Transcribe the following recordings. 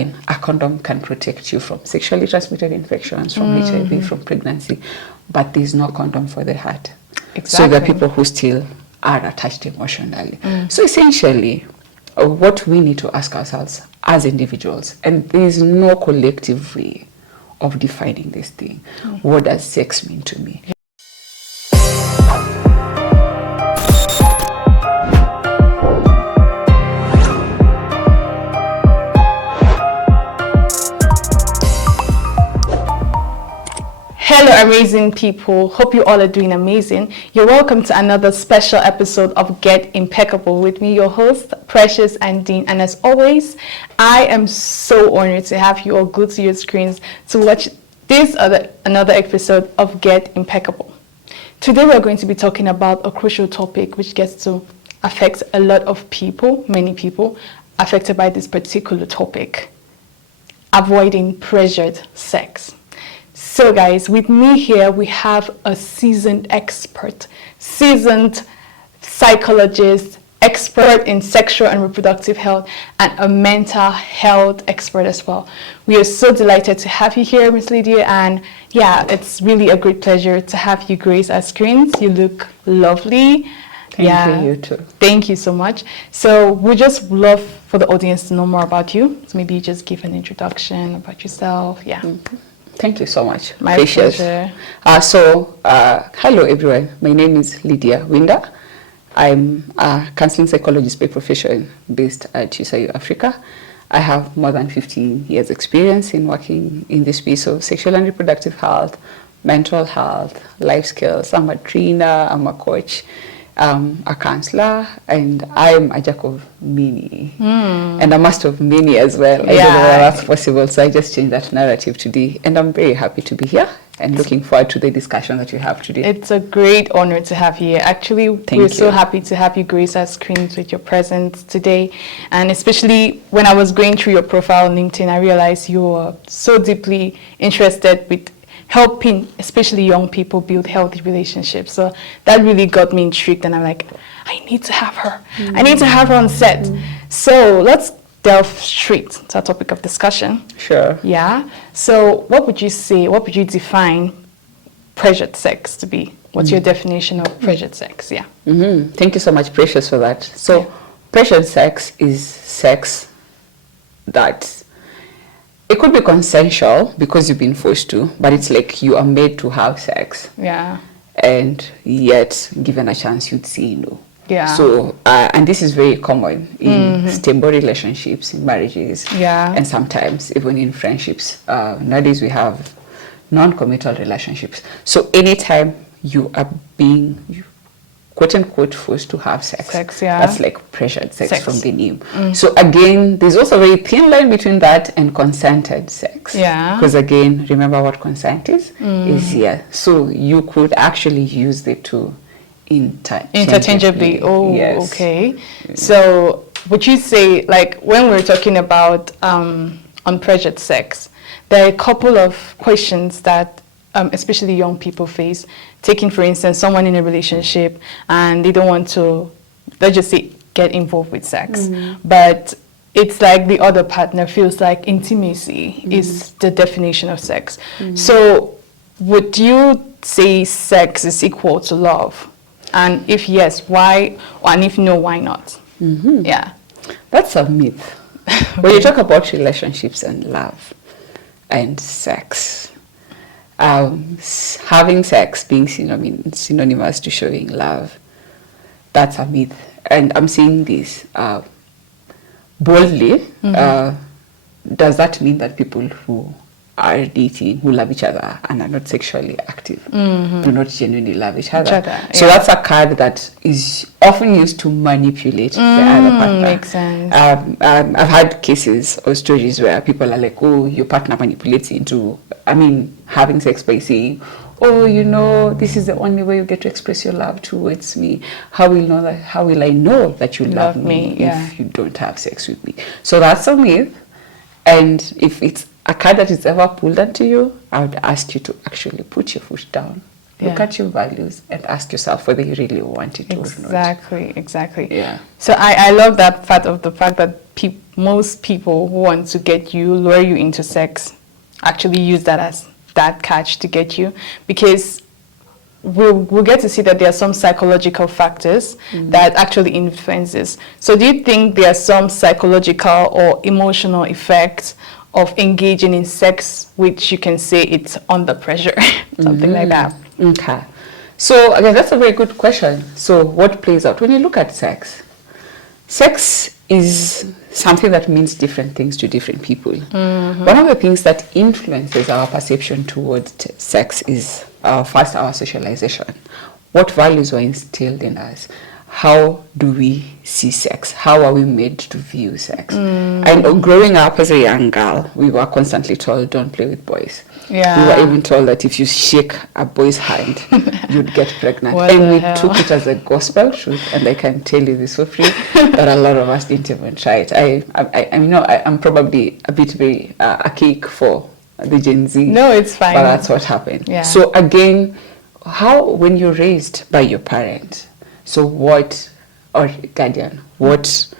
A condom can protect you from sexually transmitted infections, from HIV, from pregnancy, but there's no condom for the heart. Exactly. So there are people who still are attached emotionally. So essentially, what we need to ask ourselves as individuals, and there is no collective way of defining this thing. What does sex mean to me? Hello amazing people, hope you all are doing amazing. You're welcome to another special episode of Get Impeccable with me, your host Precious and Dean, and as always I am so honored to have you all glued to your screens to watch this another episode of Get Impeccable. Today we're going to be talking about a crucial topic which gets to affect a lot of people, many people affected by this particular topic: avoiding pressured sex. So guys, with me here we have a seasoned expert, seasoned psychologist, expert in sexual and reproductive health, and a mental health expert as well. We are so delighted to have you here, Miss Lydia, and yeah, it's really a great pleasure to have you grace our screens. You look lovely. Thank you, you too. Thank you so much. So we just love for the audience to know more about you. So maybe just give an introduction about yourself. Yeah. Thank you so much. My Precious. pleasure. Hello everyone. My name is Lydia Winda. I'm a counseling psychologist by profession based at USIU Africa. I have more than 15 years experience in working in the space of sexual and reproductive health, mental health, life skills. I'm a trainer, I'm a coach, a counselor, and I'm a jack of many and a master of many as well. I don't know whether that's possible, so I just changed that narrative today, and I'm very happy to be here and looking forward to the discussion that we have today. It's a great honor to have you here. Actually, we're so happy to have you grace our screens with your presence today, and especially when I was going through your profile on LinkedIn, I realized you are so deeply interested with helping especially young people build healthy relationships. So that really got me intrigued, and I'm like, I need to have her. I need to have her on set. So let's delve straight to our topic of discussion. Sure. Yeah. So what would you say, what would you define pressured sex to be? What's your definition of pressured sex? Yeah. Thank you so much, Precious, for that. So pressured sex is sex that it could be consensual because you've been forced to, but it's like you are made to have sex. Yeah. And yet, given a chance, you'd say no. Yeah. So, and this is very common in stable relationships, in marriages, and sometimes even in friendships. Nowadays, we have non-committal relationships. So, anytime you are being quote unquote forced to have sex, that's like pressured sex from the name. So again, there's also a very thin line between that and consented sex. Yeah. Because again, remember what consent is here. So you could actually use the two interchangeably. Oh, yes. Okay. So would you say, like, when we're talking about unpressured sex, there are a couple of questions that especially young people face. Taking, for instance, someone in a relationship and they don't want to, let's just say, get involved with sex. But it's like the other partner feels like intimacy is the definition of sex. So would you say sex is equal to love? And if yes, why? And if no, why not? Yeah. That's a myth. When you talk about relationships and love and sex, having sex being synonymous to showing love, that's a myth. And I'm saying this boldly. Does that mean that people who are dating, who love each other and are not sexually active, do not genuinely love each other? So that's a card that is often used to manipulate the other partner. Makes sense. I've had cases or stories where people are like, oh, your partner manipulates you into, having sex by saying, oh, you know, this is the only way you get to express your love towards me. How will I know that you love me if you don't have sex with me? So that's a myth. And if it's a card that is ever pulled onto you, I would ask you to actually put your foot down Yeah. at your values and ask yourself whether you really want it or not. Exactly. Yeah. So I love that part of the fact that most people who want to get you, lure you into sex, actually use that as that catch to get you, because we'll get to see that there are some psychological factors that actually influence this. So do you think there are some psychological or emotional effects of engaging in sex, which you can say it's under pressure, something like that? Okay. So again, that's a very good question. So what plays out when you look at sex? Sex is something that means different things to different people. One of the things that influences our perception towards sex is first our socialization. What values were instilled in us? How do we see sex? How are we made to view sex? And growing up as a young girl, we were constantly told, don't play with boys. Yeah. We were even told that if you shake a boy's hand, you'd get pregnant. What and the we hell? took it as a gospel truth, and I can tell you this for free, that a lot of us didn't even try it. I know I'm probably a bit very archaic for the Gen Z. No, it's fine. But that's what happened. Yeah. So again, when you're raised by your parent, so what, or guardian, what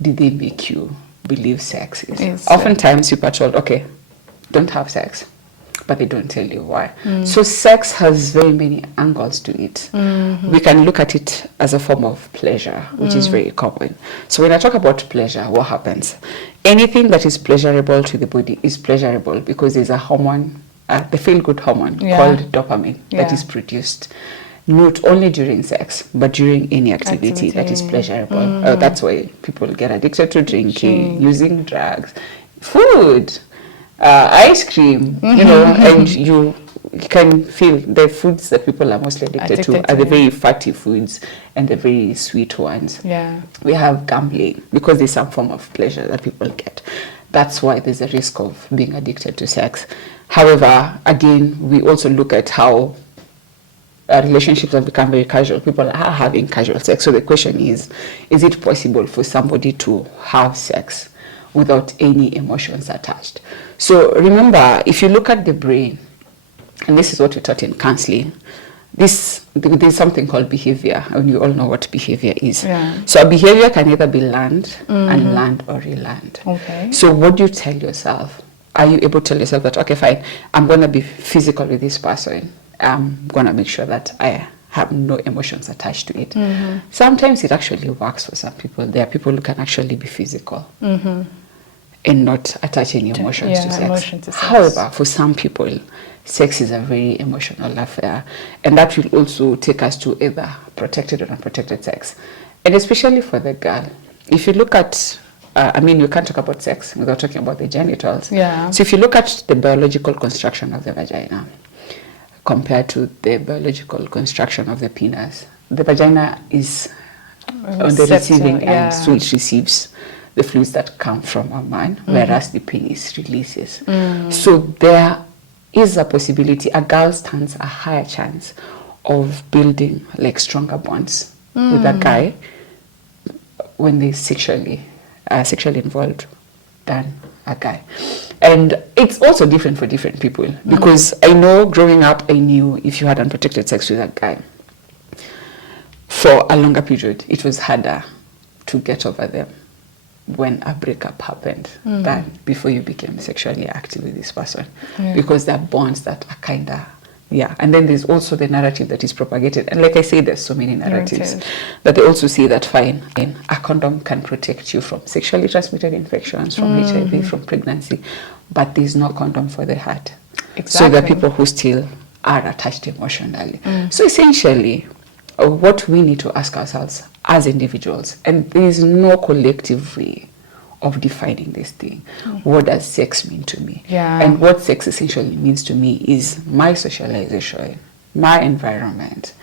did they make you believe sex is? Oftentimes people are told, okay, don't have sex, but they don't tell you why. So sex has very many angles to it. We can look at it as a form of pleasure, which is very common. So when I talk about pleasure, what happens? Anything that is pleasurable to the body is pleasurable because there's a hormone, the feel-good hormone called dopamine that is produced not only during sex, but during any activity that is pleasurable. That's why people get addicted to drinking, using drugs, food, ice cream, you know, and you can feel the foods that people are mostly addicted to are the very fatty foods and the very sweet ones. Yeah. We have gambling because there's some form of pleasure that people get. That's why there's a risk of being addicted to sex. However, again, we also look at how relationships have become very casual. People are having casual sex. So the question is it possible for somebody to have sex without any emotions attached? So remember, if you look at the brain, and this is what we taught in counseling, there's something called behavior, and you all know what behavior is. Yeah. So a behavior can either be learned, unlearned, or relearned. Okay. So what do you tell yourself? Are you able to tell yourself that, okay, fine, I'm going to be physical with this person. I'm going to make sure that I have no emotions attached to it. Sometimes it actually works for some people. There are people who can actually be physical and not attach any emotions to sex. However, for some people, sex is a very emotional affair, and that will also take us to either protected or unprotected sex. And especially for the girl, if you look at you can't talk about sex without talking about the genitals. Yeah. So if you look at the biological construction of the vagina compared to the biological construction of the penis, the vagina is on the receiving end, so it receives the fluids that come from a man, whereas the penis releases. So there is a possibility a girl stands a higher chance of building like stronger bonds with a guy when they sexually involved than a guy. And it's also different for different people, because I know growing up I knew if you had unprotected sex with a guy for a longer period, it was harder to get over them when a breakup happened than before you became sexually active with this person, because there are bonds that are kind of and then there's also the narrative that is propagated, and like I say, there's so many narratives that they also say that fine, a condom can protect you from sexually transmitted infections, from HIV, from pregnancy, but there's no condom for the heart. So there are people who still are attached emotionally. So essentially, what we need to ask ourselves as individuals, and there is no collective way of defining this thing. What does sex mean to me? And what sex essentially means to me is my socialization, my environment,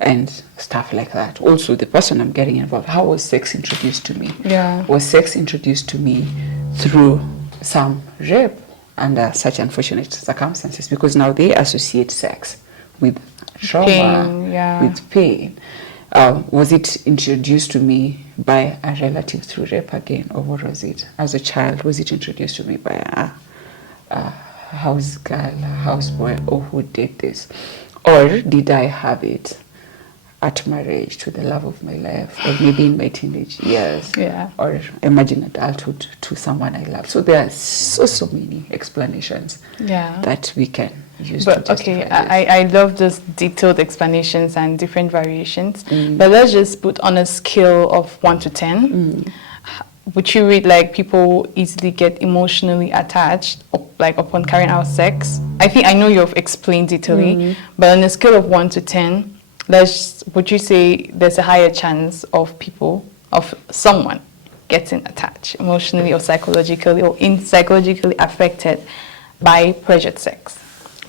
and stuff like that. Also, the person I'm getting involved, how was sex introduced to me? Was sex introduced to me through some rape under such unfortunate circumstances? Because now they associate sex with trauma, with pain. Was it introduced to me by a relative through rape again, or what was it? As a child, was it introduced to me by a house girl, a house boy, or who did this? Or did I have it at marriage to the love of my life, or maybe in my teenage years, or emerging adulthood to someone I love? So there are so many explanations that we can use to justify this. I love those detailed explanations and different variations. But let's just put on a scale of 1 to 10. Would you rate like people easily get emotionally attached like upon carrying out sex? I know you've explained detailedly, but on a scale of 1 to 10, would you say there's a higher chance of someone getting attached emotionally or psychologically psychologically affected by pressured sex?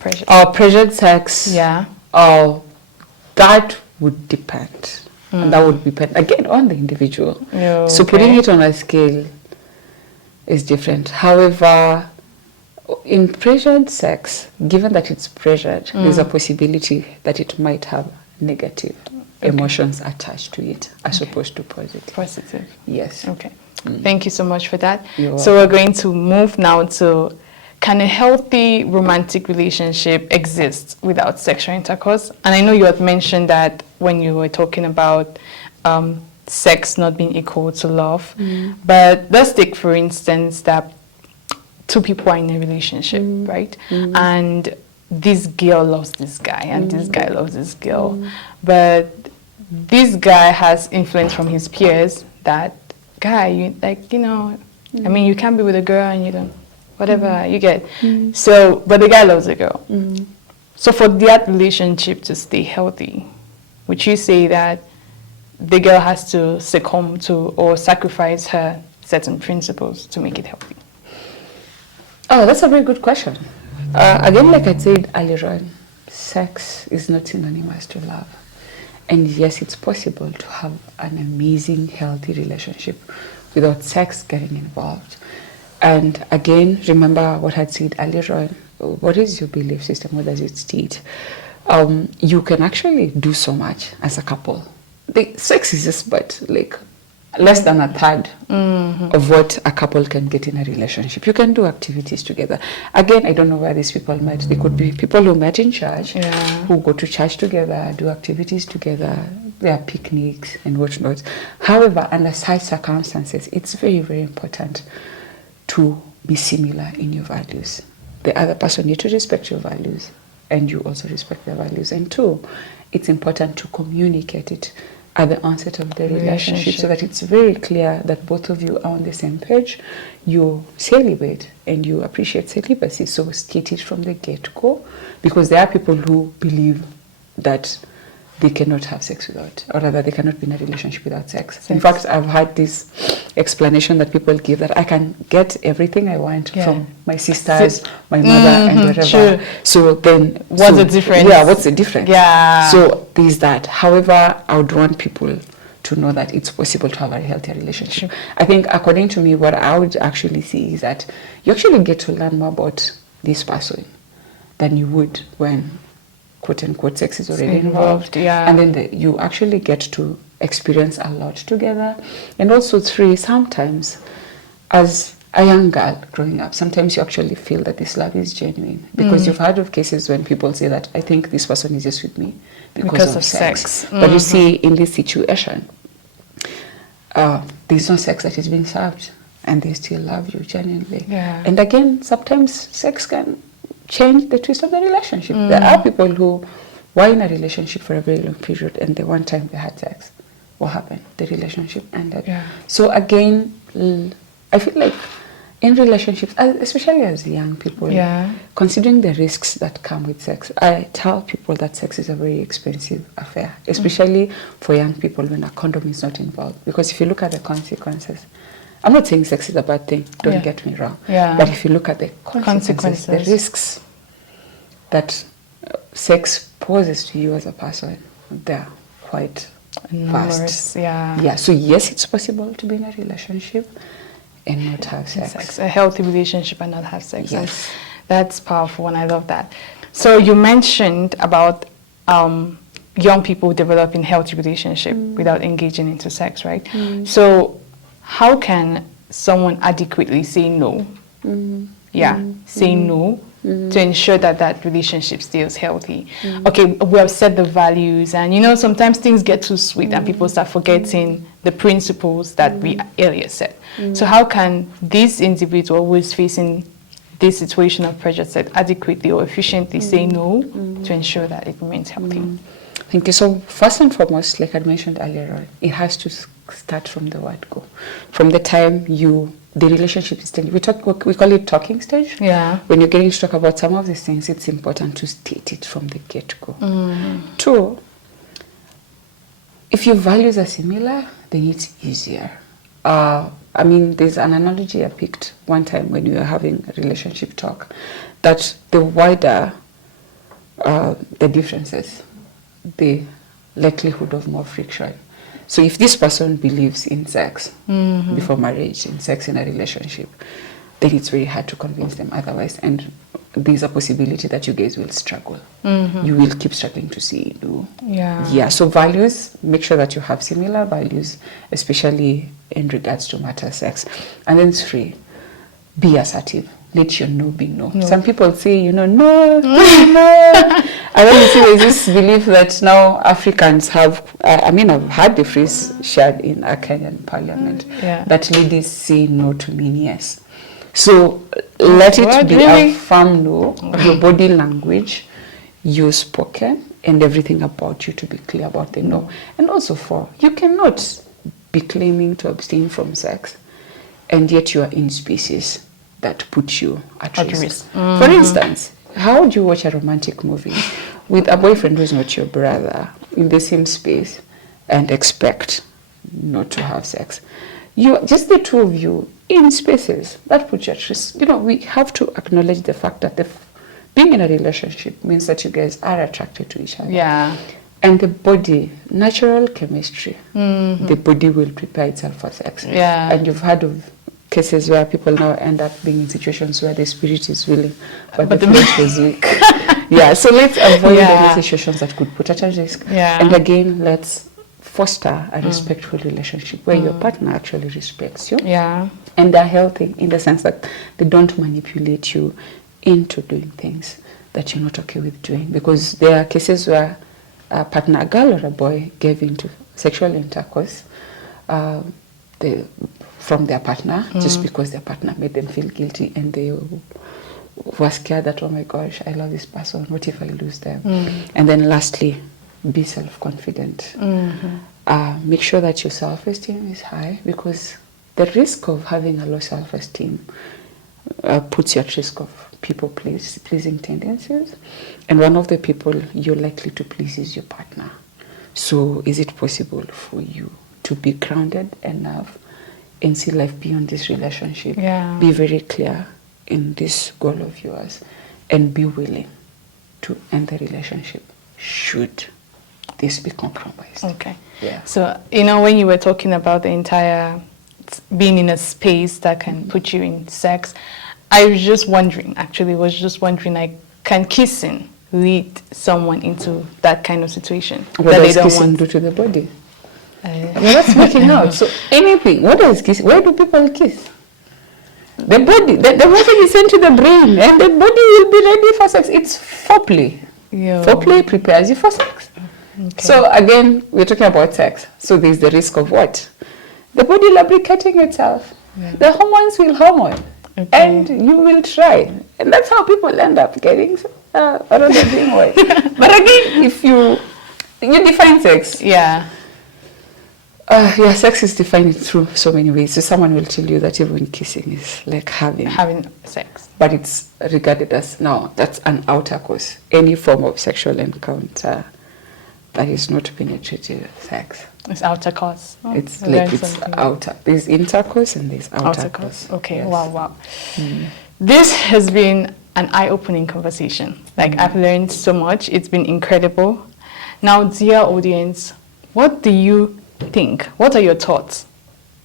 Pressured sex. Yeah. That would depend. And that would depend again on the individual. So putting it on a scale is different. However, in pressured sex, given that it's pressured, there's a possibility that it might have negative emotions attached to it as opposed to positive. Yes. Okay. Thank you so much for that. So we're going to move now to, can a healthy romantic relationship exist without sexual intercourse? And I know you had mentioned that when you were talking about sex not being equal to love. But let's take, for instance, that two people are in a relationship, right? And this girl loves this guy, and this guy loves this girl. But this guy has influence from his peers that, guy, you you can't be with a girl and you don't, whatever you get. So, but the guy loves the girl. So for that relationship to stay healthy, would you say that the girl has to succumb to or sacrifice her certain principles to make it healthy? Oh, that's a very good question. Again, like I said earlier on, sex is not synonymous to love. And yes, it's possible to have an amazing, healthy relationship without sex getting involved. And again, remember what I said earlier on. What is your belief system? What does it state? You can actually do so much as a couple. The sex is just but like less than a third of what a couple can get in a relationship. You can do activities together. Again, I don't know where these people met. They could be people who met in church, who go to church together, do activities together. There are picnics and whatnot. However, under such circumstances, it's very, very important to be similar in your values. The other person needs to respect your values, and you also respect their values. And two, it's important to communicate it at the onset of the relationship so that it's very clear that both of you are on the same page. You celibate and you appreciate celibacy, so state it from the get-go, because there are people who believe that they cannot have sex without, or rather they cannot be in a relationship without sex. In fact, I've had this explanation that people give that I can get everything I want from my sisters, my mother, and whatever. So then, what's the difference? Yeah, what's the difference? Yeah. So there's that. However, I would want people to know that it's possible to have a healthy relationship. I think, according to me, what I would actually see is that you actually get to learn more about this person than you would when quote-unquote sex is already involved. And then you actually get to experience a lot together. And also, sometimes as a young girl growing up, sometimes you actually feel that this love is genuine, because you've heard of cases when people say that, I think this person is just with me because of sex. But you see, in this situation, there's no sex that is being served, and they still love you genuinely. And again, sometimes sex can change the twist of the relationship. There are people who were in a relationship for a very long period, and the one time they had sex, what happened? The relationship ended. So again, I feel like in relationships, especially as young people, considering the risks that come with sex, I tell people that sex is a very expensive affair, especially for young people when a condom is not involved. Because if you look at the consequences, I'm not saying sex is a bad thing, don't get me wrong. But if you look at the consequences, the risks that sex poses to you as a person, they're quite vast. So yes, it's possible to be in a relationship and not have sex. A healthy relationship and not have sex. Yes. That's powerful, and I love that. So you mentioned about young people developing healthy relationship without engaging into sex, right? So how can someone adequately say no? Say no to ensure that that relationship stays healthy. Okay, we have set the values, and sometimes things get too sweet and people start forgetting the principles that we earlier said. So how can this individual who is facing this situation of pressure set adequately or efficiently say no to ensure that it remains healthy? Thank you. So first and foremost, like I mentioned earlier on, it has to start from the word go. From the time the relationship is still, we call it talking stage. Yeah. When you're getting to talk about some of these things, it's important to state it from the get-go. 2, if your values are similar, then it's easier. There's an analogy I picked one time when we were having a relationship talk, that the wider the differences, the likelihood of more friction. So if this person believes in sex before marriage, in sex in a relationship, then it's very hard to convince them otherwise. And there's a possibility that you guys will struggle. You will keep struggling to see no. Yeah. So values, make sure that you have similar values, especially in regards to matter sex. And then 3, be assertive. Let your no be no. Some people say, no. And then you see there's this belief that now Africans have, I've had the phrase shared in a Kenyan parliament, that ladies say no to mean yes. So let it be a firm no, your body language, your spoken, and everything about you to be clear about the no. And also you cannot be claiming to abstain from sex, and yet you are in species that put you at risk. For instance, how would you watch a romantic movie with a boyfriend who's not your brother in the same space and expect not to have sex? Just the two of you in spaces that put you at risk. We have to acknowledge the fact that being in a relationship means that you guys are attracted to each other. Yeah. And the body, natural chemistry, the body will prepare itself for sex. Yeah. And you've heard of cases where people now end up being in situations where the spirit is willing, but the flesh is weak. So let's avoid any situations that could put at risk. And again, let's foster a respectful relationship where your partner actually respects you. And they're healthy in the sense that they don't manipulate you into doing things that you're not okay with doing. Because there are cases where a partner, a girl or a boy, gave into sexual intercourse from their partner just because their partner made them feel guilty, and they were scared that, oh my gosh, I love this person, what if I lose them? And then lastly, be self-confident. Make sure that your self-esteem is high, because the risk of having a low self-esteem puts you at risk of people pleasing tendencies, and one of the people you're likely to please is your partner. So is it possible for you to be grounded enough and see life beyond this relationship? Be very clear in this goal of yours, and be willing to end the relationship should this be compromised. Okay. So when you were talking about the entire being in a space that can put you in sex, I was just wondering, like, can kissing lead someone into that kind of situation? What does kissing do to the body? That's making out. So anything. What does kissing? Why do people kiss? The body. The message is sent to the brain, and the body will be ready for sex. It's foreplay. Foreplay prepares you for sex. So again, we're talking about sex. So there's the risk of what? The body lubricating itself. The hormones will hormone, and you will try, and that's how people end up getting being white. But again, if you define sex. Sex is defined through so many ways. So someone will tell you that even kissing is like having sex. But it's regarded as, that's an outer course. Any form of sexual encounter that is not penetrative sex. It's outer course. It's outer. There's intercourse and there's outer course. Okay, yes. Wow. This has been an eye-opening conversation. Like, I've learned so much. It's been incredible. Now, dear audience, what do you think? What are your thoughts?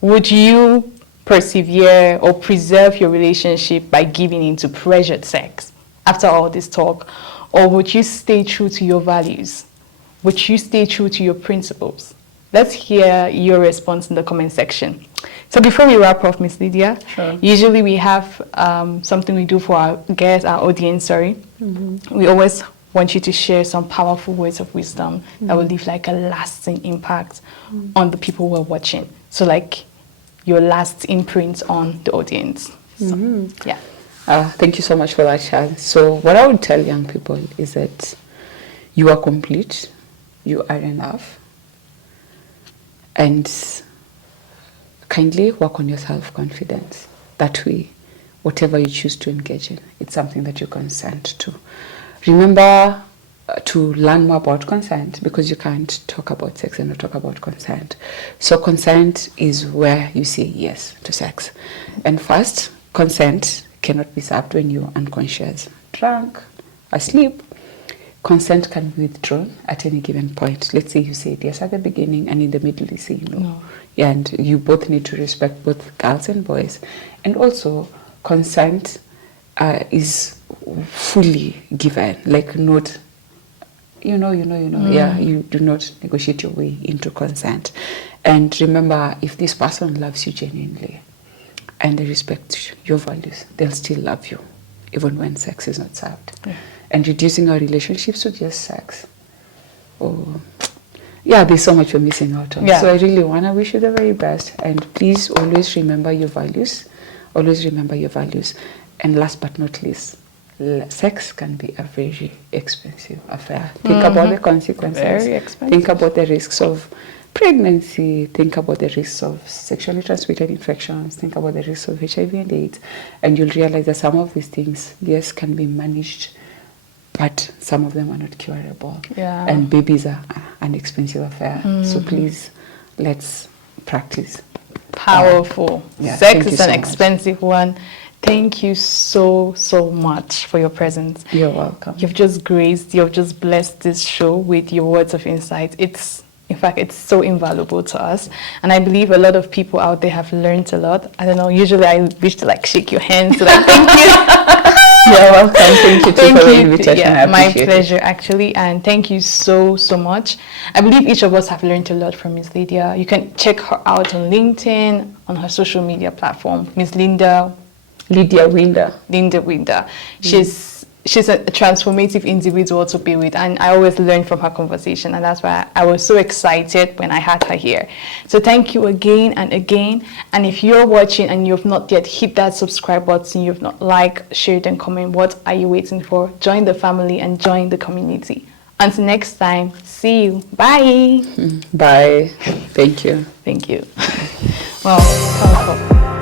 Would you persevere or preserve your relationship by giving into pressured sex after all this talk? Or would you stay true to your values? Would you stay true to your principles? let's hear your response in the comment section. So before we wrap up, Miss Lydia, sure. Usually we have something we do for our guests, our audience, We always want you to share some powerful words of wisdom that will leave like a lasting impact on the people who are watching. So like your last imprint on the audience. So, yeah. Thank you so much for that, Chad. So what I would tell young people is that you are complete, you are enough, and kindly work on your self-confidence. That way, whatever you choose to engage in, it's something that you consent to. Remember to learn more about consent, because you can't talk about sex and not talk about consent. So consent is where you say yes to sex. And first, consent cannot be served when you're unconscious, drunk, asleep. Consent can be withdrawn at any given point. Let's say you say yes at the beginning, and in the middle you say no. Yeah, and you both need to respect both girls and boys. And also, consent is fully given, like not, yeah, you do not negotiate your way into consent. And remember, if this person loves you genuinely and they respect your values, they'll still love you, even when sex is not served. Yeah. And reducing our relationships to just sex. Oh, yeah, there's so much we're missing out on. Yeah. So I really want to wish you the very best. And please always remember your values. Always remember your values. And last but not least, sex can be a very expensive affair. Think about the consequences. Very expensive. Think about the risks of pregnancy. Think about the risks of sexually transmitted infections. Think about the risks of HIV and AIDS. And you'll realize that some of these things, yes, can be managed, but some of them are not curable. Yeah. And babies are an expensive affair. So please, let's practice. Powerful. Yeah, sex is an expensive one. Thank you so much for your presence. You're welcome. You've just blessed this show with your words of insight. In fact, it's so invaluable to us. And I believe a lot of people out there have learned a lot. I don't know, usually I wish to like shake your hands to like thank you. You're welcome. Thank you for the invitation. Yeah, my pleasure, actually. And thank you so much. I believe each of us have learned a lot from Miss Lydia. You can check her out on LinkedIn, on her social media platform, Miss Lydia Winder. She's a transformative individual to be with, and I always learn from her conversation, and that's why I was so excited when I had her here. So thank you again and again. And if you're watching and you've not yet hit that subscribe button, you've not liked, shared, and comment, what are you waiting for? Join the family and join the community. Until next time, see you. Bye. Bye. Thank you. Thank you. Well, powerful.